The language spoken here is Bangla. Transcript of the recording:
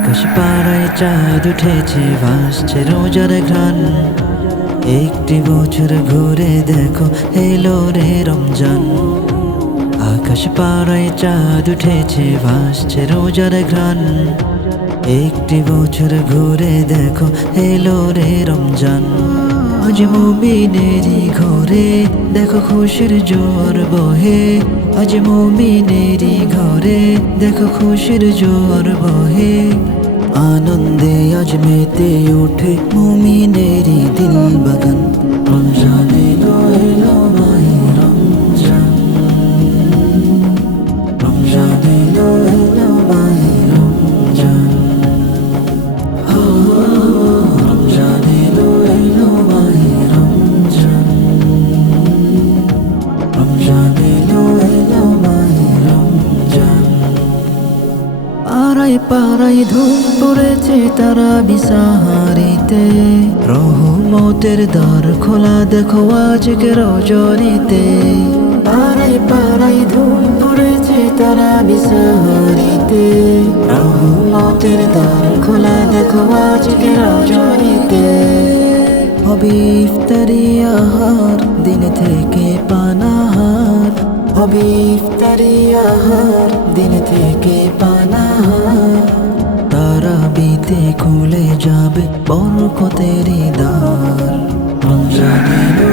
আকাশ পাড়ায় চাঁদ উঠেছে, ভাসছে রোজার ঘ্রাণ। একটি বছর ঘুরে দেখো এলো রে রমজান। আকাশ পাড়ায় চাঁদ উঠেছে, ভাসছে রোজার ঘ্রাণ। একটি বছর ঘুরে দেখো এলো রে রমজান। আজ মুমিনেরই ঘরে দেখো খুশির জোয়ার বহে। আজ মুমিনেরই ঘরে দেখো খুশির জোয়ার বহে। আনন্দে আজ মেতে ওঠে মুমিনেরই দিল বাগান। রমজান এলো এলো মাহে রমজান। রমজান এলো এলো মাহে রমজান। রমজান এলো এলো মাহে রমজান। রমজান এলো এলো মাহে রমজান। পাড়ায় পাড়ায় ধূপ পড়েছে তারা বিসাহারিতে। রহমতের দ্বার খোলা দেখো আজকে রজনীতে। পাড়ায় পাড়ায় ধূপ পড়েছে তারা বিসাহারিতে। রহমতের দ্বার খোলা দেখো আজকে রজনীতে। হবে ইফতারি আহার দিন থেকে পানাহার। হবে ইফতারি আহার দিন থেকে পানাহার। তারাবিতে খুলে যাবে বরকতের দ্বার। রমজান এলো